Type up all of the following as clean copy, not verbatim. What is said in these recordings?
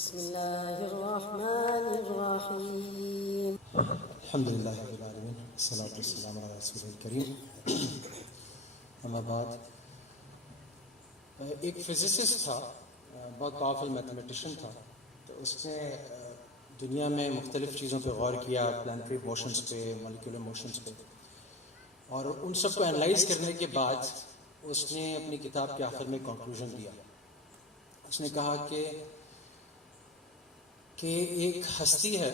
بسم الله الرحمن الرحيم الحمد لله رب العالمين والصلاة والسلام على رسول الكريم اما بعد. ایک فزسسٹ تھا، بہت پاورفل میتھمیٹیشین تھا، تو اس نے دنیا میں مختلف چیزوں پہ غور کیا، پلانٹری موشنز پہ، مالیکولر موشنز پہ، اور ان سب کو انالائز کرنے کے بعد اس نے اپنی کتاب کے آخر میں کنکلوژن دیا. اس نے کہا کہ ایک ہستی ہے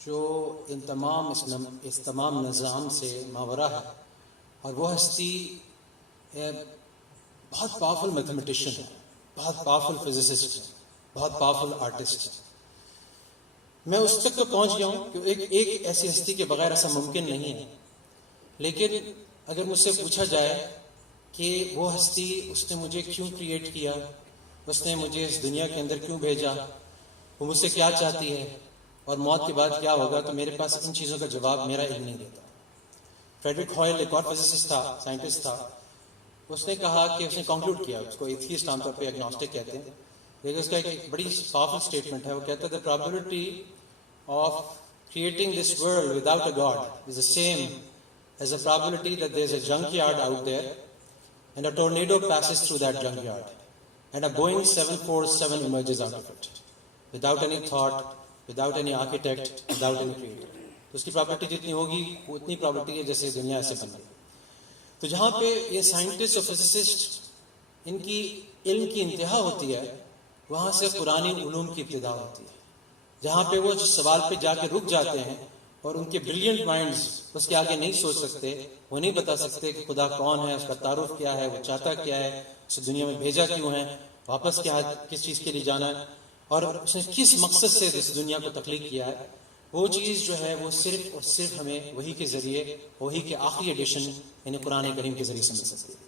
جو ان تمام نظام سے ماورا ہے، اور وہ ہستی بہت پاورفل میتھمیٹیشین ہے، بہت پاورفل فزسسٹ ہے، بہت پاورفل آرٹسٹ ہے. میں اس تک تو پہنچ گیا ہوں کہ ایک ایسی ہستی کے بغیر ایسا ممکن نہیں ہے. لیکن اگر مجھ سے پوچھا جائے کہ وہ ہستی، اس نے مجھے کیوں کریٹ کیا، اس نے مجھے اس دنیا کے اندر کیوں بھیجا، وہ مجھ سے کیا چاہتی ہے، اور موت کے بعد کیا ہوگا، تو میرے پاس ان چیزوں کا جواب میرا علم نہیں دیتا. فریڈرک ہائل ایک اور فزسسٹ تھا، سائنٹسٹ تھا. اس نے کہا کہ اس نے کنکلوڈ کیا، اس کو ایتھیسٹ عام طور پہ ایگنوسٹک کہتے ہیں، لیکن اس کا ایک بڑی پاورفل اسٹیٹمنٹ ہے. وہ کہتا ہے the probability of creating this world without a God is the same as the probability that there is a junkyard out there and a tornado passes through that junkyard and a Boeing 747 emerges out of it without any thought, without any architect, without any creator. تو اس کی probability جتنی ہوگی وہ اتنی probability ہے جیسے دنیا ایسے بن گئی. تو جہاں پہ یہ سائنٹسٹ اور فزسسٹ ان کی علم کی انتہا ہوتی ہے، وہاں سے قرآنی علوم کی ابتدا ہوتی ہے. جہاں پہ وہ جس سوال پہ جا کے رک جاتے ہیں اور ان کے بریلینٹ مائنڈز اس کے آگے نہیں سوچ سکتے، وہ نہیں بتا سکتے کہ خدا کون ہے، اس کا تعارف کیا ہے، وہ چاہتا کیا ہے، اسے دنیا میں بھیجا کیوں ہے، واپس کس چیز کے لیے جانا ہے، اور اس نے کس مقصد سے اس دنیا کو تخلیق کیا ہے. وہ چیز جو ہے وہ صرف اور صرف ہمیں وحی کے ذریعے، وحی کے آخری ایڈیشن یعنی قرآن کریم کے ذریعے سے مل سکتی ہے.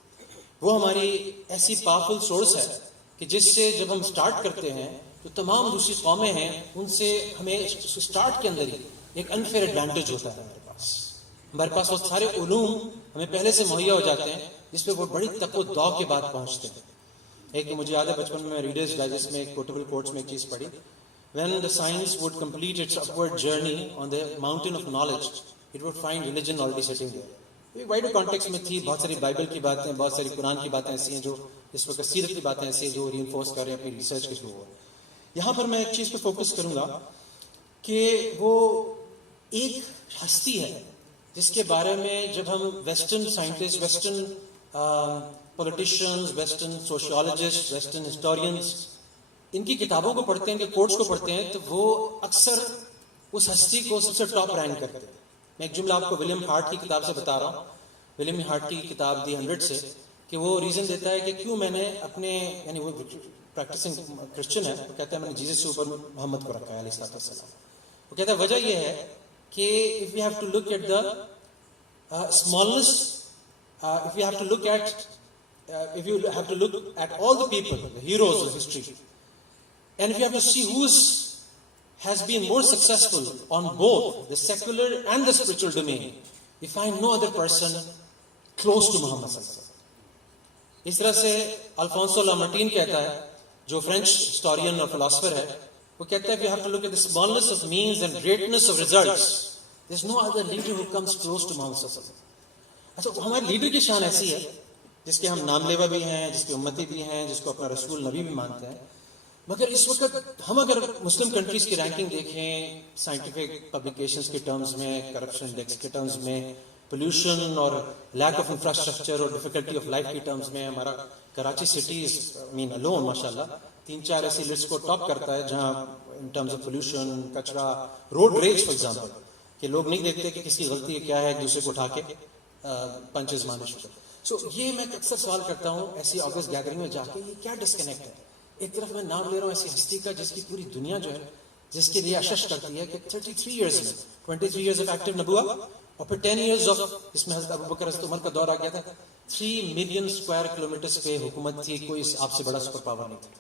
وہ ہماری ایسی پاورفل سورس ہے کہ جس سے جب ہم سٹارٹ کرتے ہیں تو تمام دوسری قومیں ہیں ان سے ہمیں سٹارٹ کے اندر ہی ایک انفیئر ایڈوانٹیج ہوتا ہے. ہمارے پاس وہ سارے علوم ہمیں پہلے سے مہیا ہو جاتے ہیں جس پہ وہ بڑی تک و دو کے بعد پہنچتے ہیں. ایک مجھے یاد ہے بچپن میں ریڈرز ڈائجسٹ میں ایک کوٹیبل کوٹس میں ایک چیز پڑھی، when the science would complete its upward journey on the mountain of knowledge it would find religion already sitting there. یہ وائڈر کانٹیکس میں تھی، بہت ساری بائبل کی باتیں، بہت ساری قرآن کی باتیں ایسی ہیں جو اس وقت سیرت کی باتیں ایسی ہیں جو ری انفورس کر رہے ہیں اپنی ریسرچ کے تھرو. یہاں پر میں ایک چیز پہ فوکس کروں گا کہ وہ ایک ہستی ہے جس کے بارے میں جب ہم western scientist, western politicians, western sociologist, western historians ان کی کتابوں کو پڑھتے ہیں، ان کے کوٹس کو پڑھتے ہیں، تو وہ اکثر اس ہستی کو سب سے ٹاپ رینک کرتے ہیں. میں ایک جملہ آپ کو ولیم ہارٹ کی کتاب سے بتا رہا ہوں، ولیم ہارٹ کی کتاب دی 100 سے، کہ وہ ریزن دیتا ہے کہ کیوں میں نے اپنے، یعنی وہ پریکٹسنگ کرسچن ہے، وہ کہتا ہے میں نے جیسس سے اوپر محمد کو رکھا ہے علیہ السلام. وہ کہتا ہے وجہ یہ ہے کہ if we have to look at the smallness, if we have to look at if you have to look at all the people, the heroes of history, and if you have to see who has been more successful on both the secular and the spiritual domain, we find no other person close to Muhammad sallallahu alaihi wasallam. اس طرح سے الفونسو لامارٹین کہتا ہے، جو French historian اور philosopher ہے، وہ کہتا ہے we have to look at the smallness of means and greatness of results. There's no other leader who comes close to Muhammad sallallahu alaihi wasallam. اچھا، ہمارے لیڈر کی شان ایسی ہے جس کے ہم نام لیوا بھی ہیں، جس کے امتی بھی ہیں، جس کو اپنا رسول نبی بھی مانتے ہیں، مگر اس وقت ہم اگر مسلم کنٹریز کی رینکنگ دیکھیں سائنٹیفک پبلیکیشنز کے ٹرمز میں، کرپشن انڈیکس کے ٹرمز میں، پولیوشن اور لیک آف انفراسٹرکچر اور ڈیفیکلٹی آف لائف کے ٹرمز میں، ہمارا کراچی سٹیز الون ماشاءاللہ 3-4 ایسی لسٹ کو ٹاپ کرتا ہے جہاں ان ٹرمز آف پولیوشن، کچرا، روڈ ریج فار ایگزامپل، کہ لوگ نہیں دیکھتے کہ کس کی غلطی ہے کیا ہے، ایک دوسرے کو اٹھا کے پنچز مارنے شروع. سو یہ میں اکثر سوال کرتا ہوں ایسی آگسٹ گیدرنگ میں جا کے، یہ کیا ڈسکنیکٹ ہے؟ ایک طرف میں نام لے رہا ہوں ایسی ہستی کا جس کی پوری دنیا جو ہے، جس کے لیے اشش کرتی ہے کہ 33 ایئرز میں 23 ایئرز آف ایکٹیو نبوہ، اور پھر 10 ایئرز آف، اس میں حضرت ابوبکر حضرت عمر کا دور آ گیا تھا، 3 ملین اسکوائر کلومیٹرز پہ حکومت تھی، کوئی آپ سے بڑا سپر پاور نہیں تھا.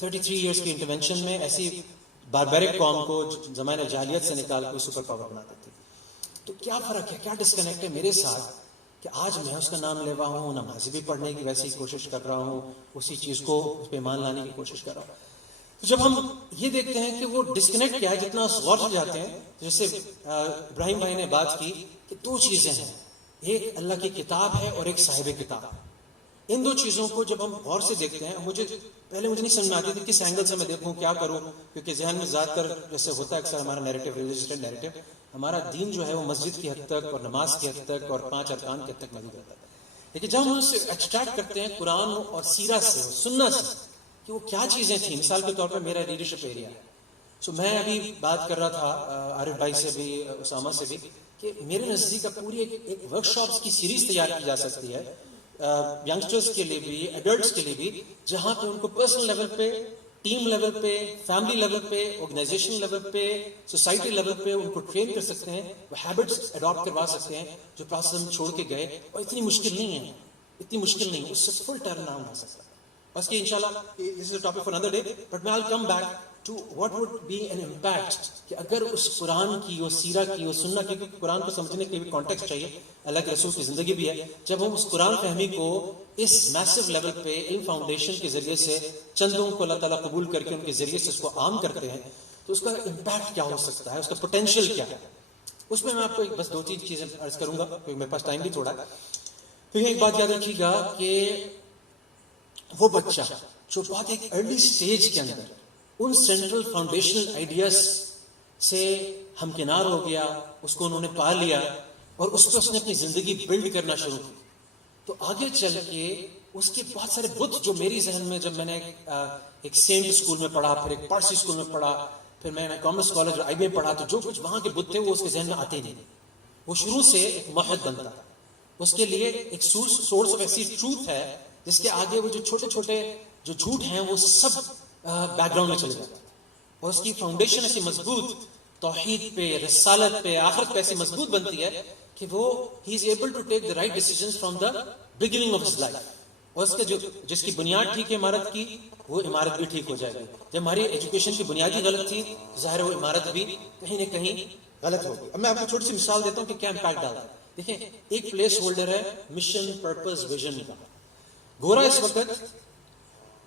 33 ایئرز کی انٹرونشن میں ایسی باربیرک قوم کو زمانہ جاہلیت سے نکال کے سپر پاور بنا دیتی. تو کیا فرق ہے، کیا ڈسکنیکٹ ہے میرے ساتھ کہ آج میں اس کا نام لیوا ہوں، نمازی بھی پڑھنے کی ویسی کوشش کر رہا ہوں، اسی چیز کو اس پہ ایمان لانے کی کوشش کر رہا ہوں. جب ہم یہ دیکھتے ہیں کہ وہ ڈسکنیکٹ کیا ہے، جتنا غور سے جاتے ہیں، جیسے ابراہیم بھائی نے بات کی کہ دو چیزیں ہیں، ایک اللہ کی کتاب ہے اور ایک صاحب کتاب. ان دو چیزوں کو جب ہم غور سے دیکھتے ہیں، پہلے مجھے نہیں سمجھ میں آتی تھی کس اینگل سے میں دیکھوں، کیا کروں، کیونکہ ذہن میں زیادہ تر جیسے ہوتا ہے اکثر ہمارا نیریٹو، ریلیجس نیریٹو، ہمارا دین جو ہے وہ مسجد کی حد تک اور نماز کی حد تک اور 5 ارکان کی حد تک محدود ہوتا ہے. لیکن جب ہم اسے ایکسٹریکٹ کرتے ہیں قرآن اور سیرت سے، سنت سے، کہ وہ کیا چیزیں تھیں. مثال کے طور پر میرا لیڈرشپ ایریا ہے، سو میں ابھی بات کر رہا تھا عارف بھائی سے بھی، اسامہ سے بھی، کہ میرے نزدیک اب پوری ایک ورک شاپس کی سیریز تیار کی جا سکتی ہے ینگسٹرز کے لیے بھی، ایڈلٹس کے لیے بھی، جہاں پہ ان کو پرسنل لیول پہ، ٹیم لیول پہ، فیملی لیول پہ، آرگنائزیشن لیول پہ، سوسائٹی لیول پہ ان کو ٹرین کر سکتے ہیں، وہ ہیبٹس اڈاپٹ کروا سکتے ہیں جو پروسیس ہم چھوڑ کے گئے. اور اتنی مشکل نہیں ہے، اتنی مشکل نہیں ہے، اس سے فل ٹرن اراؤنڈ آ سکتا ہے. بس کہ انشاءاللہ this is a topic for another day, but I'll come back to what would be an impact کہ اگر اس قرآن کی، وہ سیرہ کی، وہ سنت کی، کیونکہ قرآن کو سمجھنے کے لیے کانٹیکسٹ چاہیے، اللہ کے رسول کی زندگی بھی ہے. جب ہم اس قرآن فہمی کو اس میسو لیول پہ علم فاؤنڈیشن کے ذریعے سے چندوں کو اللہ تعالیٰ قبول کر کے ان کے ذریعے سے اس کو عام کرتے ہیں، تو اس کا امپیکٹ کیا ہو سکتا ہے، اس کا پوٹینشیل کیا ہے. اس میں آپ کو بس 2-3 چیزیں عرض کروں گا کیونکہ میرے پاس ٹائم بھی تھوڑا ہے. پھر ایک بات یاد رکھیے گا کہ وہ بچہ جو بہت ایک ارلی سٹیج کے اندر ان سینٹرل فاؤنڈیشنل آئیڈیاز سے ہمکنار ہو گیا، اس کو انہوں نے پا لیا اور اس پہ اس نے اپنی زندگی بلڈ کرنا شروع کی، تو آگے چل کے اس کے بہت سارے بت جو میری ذہن میں، جب میں نے ایک سینٹ اسکول میں پڑھا، پھر ایک پارسی اسکول میں پڑھا، پھر میں نے کامرس کالج آئی بی میں پڑھا، تو جو کچھ وہاں کے بت تھے وہ اس کے ذہن میں آتے نہیں. وہ شروع سے ایک موحد بنتا، اس کے لیے ایک سورس آف ایسی ٹروتھ ہے جس کے آگے وہ جو چھوٹے چھوٹے جو جھوٹ ہیں وہ سب بیک گراؤنڈ میں چلے جاتے ہیں. اور اس کی فاؤنڈیشن ایسی مضبوط توحید پہ، رسالت پہ، آخرت پہ ایسی مضبوط بنتی ہے کہ وہ ہی is able to take the right decisions from the beginning of his life. اور اس کے جس کی بنیاد ٹھیک ہے عمارت کی، وہ عمارت بھی ٹھیک ہو جائے گی. جب ہماری ایجوکیشن کی بنیادی غلط تھی، ظاہر وہ عمارت بھی کہیں نہ کہیں غلط ہوگی. اب میں آپ کو چھوٹی سی مثال دیتا ہوں کہ کیا امپیکٹ ڈالتا ہے. دیکھیں، ایک پلیس ہولڈر ہے مشن، پرپز، ویژن کا. گورا اس وقت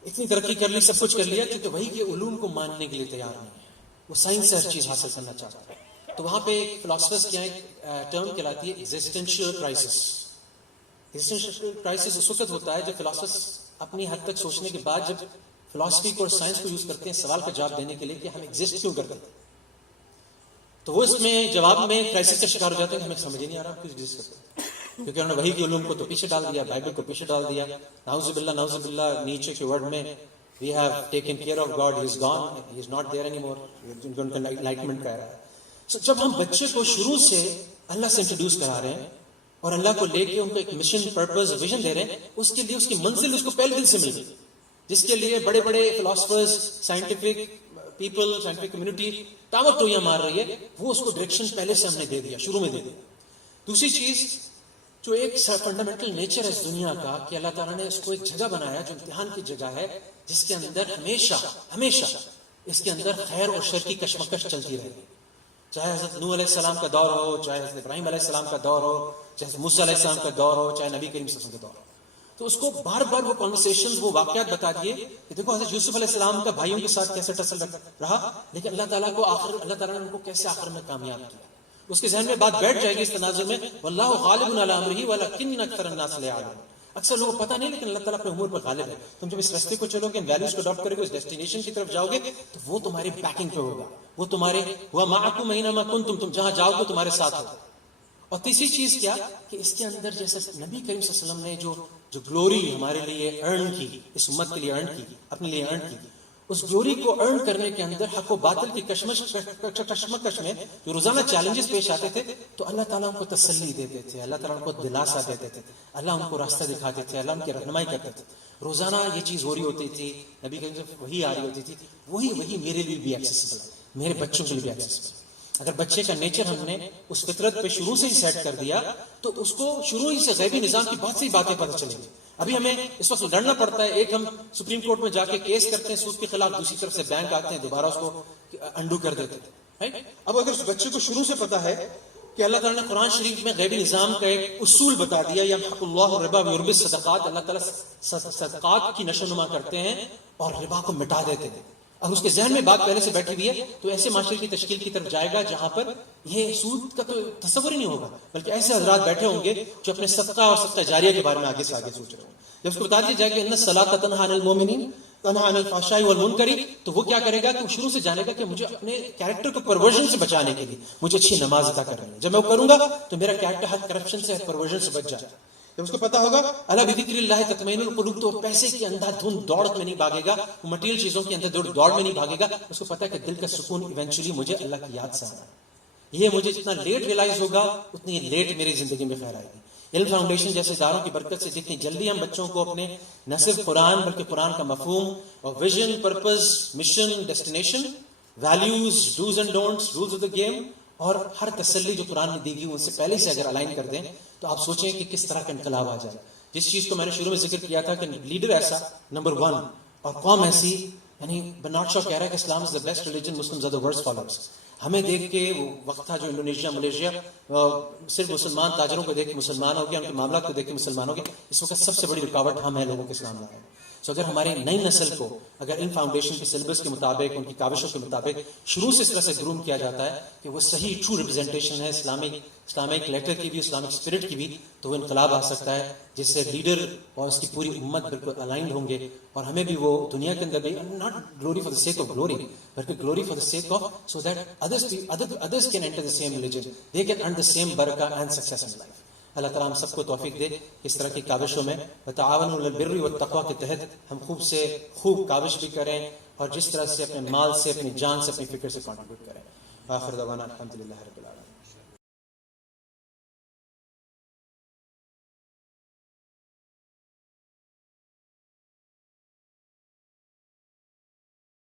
اتنی ترقی کر لی، سب کچھ کر لیا، کیونکہ وہی کے علوم کو ماننے کے لیے تیار نہیں ہے، وہ سائنس سے ہر چیز حاصل کرنا چاہتا ہے. تو وہاں پہ ایک فلاسفرز کی ایک ٹرم کہلاتی ہے ایگزسٹینشیل کرائسس. ایگزسٹینشیل کرائسس اس وقت ہوتا ہے جب فلاسفرز اپنی حد تک سوچنے کے بعد جب فلاسفی کو اور سائنس کو یوز کرتے ہیں سوال کا جواب دینے کے لیے کہ ہم ایگزسٹ کیوں کرتے ہیں، تو وہ اس میں جواب میں کرائسس کا شکار ہو جاتے ہیں. ہمیں سمجھ ہی نہیں آ رہا کچھ ایگزسٹ کرتے ہیں، کیونکہ انہوں نے وہی کے علوم کو تو پیچھے ڈال دیا، بائبل کو پیچھے ڈال دیا. نعوذ باللہ نیچے کے ورڈ میں we have taken care of God, he is gone, he is not there anymore. ان کا انلائٹمنٹ کہہ رہا ہے. So جب ہم بچے کو شروع سے اللہ سے انٹروڈیوس کرا رہے ہیں اور اللہ کو لے کے ان کو ایک مشن، پرپز، ویژن دے رہے ہیں، اس کے لیے اس کی منزل اس کو پہلے دن سے مل گئی، جس کے لیے بڑے بڑے philosophers, scientific people, scientific community ٹاور ٹویاں مار رہی ہے، وہ اس کو ڈائریکشن پہلے سے ہم نے دے دیا، شروع میں دے دیا. دوسری چیز جو ایک فنڈامنٹل نیچر ہے اس دنیا کا کہ اللہ تعالیٰ نے اس کو ایک جگہ بنایا جو امتحان کی جگہ ہے، جس کے اندر ہمیشہ اس کے اندر خیر اور شر کی کشمکش چلتی رہے گی. چاہے حضرت نوح علیہ السلام کا دور ہو، چاہے حضرت ابراہیم علیہ السلام کا دور ہو، چاہے موسیٰ علیہ السلام کا دور ہو، چاہے نبی کریم صلی اللہ علیہ وسلم کا دور ہو. تو اس کو بار بار وہ کانورسیشنز، وہ واقعات بتا دیے کہ دیکھو حضرت یوسف علیہ السلام کا بھائیوں کے ساتھ کیسے ٹسل رہا، لیکن اللہ تعالیٰ نے ان کو کیسے آخر میں کامیاب کیا. اس کے ذہن میں بات بیٹھ جائے گی اس تناظر میں، واللہ غالب علی امرہ ولکن اکثر الناس لا یعلمون. اکثر لوگوں کو پتہ نہیں، لیکن اللہ تعالیٰ اپنے امور پر غالب ہے. تم جب اس راستے کو چلو گے، ان ویلیوز کو اڈاپٹ کرو گے، اس ڈیسٹینیشن کی طرف جاؤ گے، تو وہ تمہاری بیکنگ پہ ہوگا، وہ تمہارے ہوا معکم اینما کنتم، تم جہاں جاؤ گے تمہارے ساتھ ہوگا. اور تیسری چیز کیا کہ اس کے اندر جیسے نبی کریم صلی اللہ علیہ وسلم نے جو گلوری ہمارے لیے ارن کی، اس امت کے لیے ارن کی، اپنے لیے ارن کی، اس گلوری کو ارن کرنے کے اندر حق و باطل کی کشمکش میں جو روزانہ چیلنجز پیش آتے تھے، تو اللہ تعالیٰ ان کو تسلی دیتے تھے، اللہ تعالیٰ ان کو دلاسا دیتے تھے، اللہ ان کو راستہ دکھاتے تھے، اللہ ان کی رہنمائی کرتے تھے. روزانہ یہ چیز ہو رہی ہوتی تھی، نبی کریم سے وہی آ رہی ہوتی تھی، وہی میرے لیے بھی ایکسیسیبل ہے، میرے بچوں کے لیے بھی ایکسیسیبل ہے. اگر بچے کا نیچر ہم نے اس فطرت پہ شروع سے ہی سیٹ کر دیا تو اس کو شروع ہی سے غیبی نظام کی بہت سی باتیں پتہ چلیں گی. ابھی ہمیں اس وقت لڑنا پڑتا ہے، ایک ہم سپریم کورٹ میں جا کے کیس کرتے ہیں سود کے خلاف، دوسری طرف سے بینک آتے ہیں دوبارہ اس کو انڈو کر دیتے ہیں. اب اگر اس بچے کو شروع سے پتا ہے کہ اللہ تعالیٰ نے قرآن شریف میں غیبی نظام کا ایک اصول بتا دیا، یمحق اللہ الربا ویربی الصدقات، اللہ تعالیٰ صدقات کی نشو نما کرتے ہیں اور ربا کو مٹا دیتے ہیں. اور اس کے ذہن میں بات پہلے سے بیٹھی ہوئی ہے تو ایسے معاشرے کی تشکیل کی طرف جائے گا جہاں پر یہ سود کا تو تصور ہی نہیں ہوگا، بلکہ ایسے حضرات بیٹھے ہوں گے جو اپنے صدقہ اور صدقہ جاریہ کے بارے میں آگے سے آگے سوچ رہے ہوں. جب اس کو بتا دیا جائے کہ ان الصلاۃ تنہی عن المؤمنین تنہی عن الفحشاء والمنکر، تو وہ کیا کرے گا کہ وہ شروع سے جانے گا کہ مجھے اپنے کیریکٹر کو پرورژن سے بچانے کے لیے مجھے اچھی نماز ادا کرنی ہے. جب میں وہ کروں گا تو میرا کیریکٹر ہر کرپشن سے پرورژن سے بچ جائے. جب اس کو پتا ہوگا الا بذکر اللہ تطمئن القلوب، تو پیسے کی اندھا دھند دوڑ میں نہیں بھاگے گا، وہ مٹیریل چیزوں کی اندر دوڑ میں نہیں بھاگے گا. اس کو پتا ہے کہ دل کا سکون ایونچولی مجھے اللہ کی یاد سے آنا ہے. یہ مجھے جتنا لیٹ ریلائز ہوگا اتنی لیٹ میری زندگی میں خیر آئے گی. علم فاؤنڈیشن جیسے اداروں کی برکت سے جتنی جلدی ہم بچوں کو اپنے نہ صرف قرآن بلکہ قرآن کا مفہوم اور vision, purpose, mission, destination, values, dos and don'ts, rules of the game اور ہر تسلی جو قرآن میں دی گئی ان سے پہلے سے اگر الائن کر دیں تو آپ سوچیں کہ کس طرح کا انقلاب آ جائے. جس چیز کو میں نے شروع میں ذکر کیا تھا کہ لیڈر ایسا نمبر 1 اور قوم ایسی، یعنی برنارڈ شاء کہہ رہا ہے کہ Islam is the best religion, Muslims are the worst followers. ہمیں دیکھ کے وہ وقت تھا جو انڈونیشیا، ملیشیا صرف مسلمان تاجروں کو دیکھ کے مسلمان ہو گیا، ان کے معاملات کو دیکھ کے مسلمان ہو گیا. اس وقت سب سے بڑی رکاوٹ ہم ہیں لوگوں کے اسلام لائے. سو اگر ہماری نئی نسل کو اگر ان فاؤنڈیشن کے سلیبس کے مطابق، ان کی کاوشوں کے مطابق شروع سے اس طرح سے گروم کیا جاتا ہے کہ وہ صحیح ٹرو ریپرزینٹیشن ہے اسلامک لیٹر کی بھی، اسلامک اسپرٹ کی بھی، تو وہ انقلاب آ سکتا ہے جس سے لیڈر اور اس کی پوری امت بالکل الائنڈ ہوں گے. اور ہمیں بھی وہ دنیا کے اندر بھی not glory for the sake of glory بلکہ glory for the sake of so that others can enter the same religion, they can earn the same barakah and success in life. اللہ تعالیٰ ہم سب کو توفیق دے اس طرح کی کاوشوں میں. وتعاونوا علی البر والتقوی کے تحت ہم خوب کاوش بھی کریں اور جس طرح سے اپنے مال سے، اپنی جان سے، اپنی فکر سے کنٹریبیوٹ کریں. آخر دعوانا الحمدللہ رب العالمین.